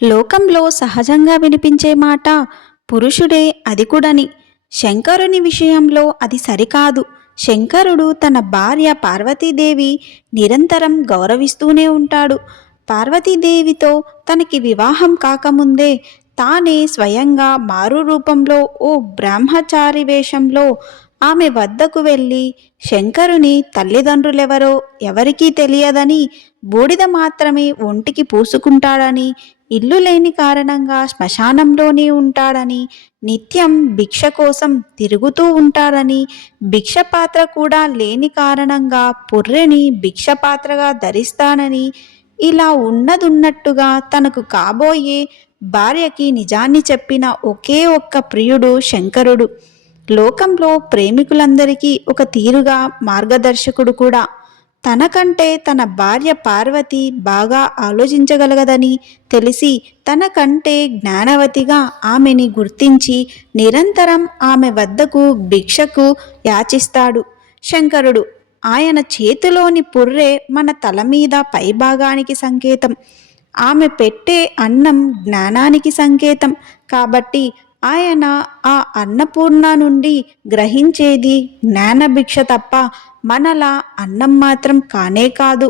లోకంలో సహజంగా వినిపించే మాట పురుషుడే అధికుడని. శంకరుని విషయంలో అది సరికాదు. శంకరుడు తన భార్య పార్వతీదేవి నిరంతరం గౌరవిస్తూనే ఉంటాడు. పార్వతీదేవితో తనకి వివాహం కాకముందే తానే స్వయంగా మారు రూపంలో ఓ బ్రహ్మచారి వేషంలో ఆమె వద్దకు వెళ్ళి శంకరుని తల్లిదండ్రులెవరో ఎవరికీ తెలియదని, బూడిద మాత్రమే ఒంటికి పూసుకుంటాడని, ఇల్లు లేని కారణంగా శ్మశానంలోనే ఉంటాడని, నిత్యం భిక్ష కోసం తిరుగుతూ ఉంటాడని, భిక్ష పాత్ర కూడా లేని కారణంగా పుర్రెని భిక్ష పాత్రగా ధరిస్తానని, ఇలా ఉన్నదున్నట్టుగా తనకు కాబోయే భార్యకి నిజాన్ని చెప్పిన ఒకే ఒక్క ప్రియుడు శంకరుడు. లోకంలో ప్రేమికులందరికీ ఒక తీరుగా మార్గదర్శకుడు కూడా. తనకంటే తన భార్య పార్వతి బాగా ఆలోచించగలగదని తెలిసి తనకంటే జ్ఞానవతిగా ఆమెని గుర్తించి నిరంతరం ఆమె వద్దకు భిక్షకు యాచిస్తాడు శంకరుడు. ఆయన చేతిలోని పుర్రె మన తల మీద పైభాగానికి సంకేతం. ఆమె పెట్టే అన్నం జ్ఞానానికి సంకేతం. కాబట్టి ఆయన ఆ అన్నపూర్ణ నుండి గ్రహించేది జ్ఞానభిక్ష తప్ప మనలా అన్నం మాత్రం కానే కాదు.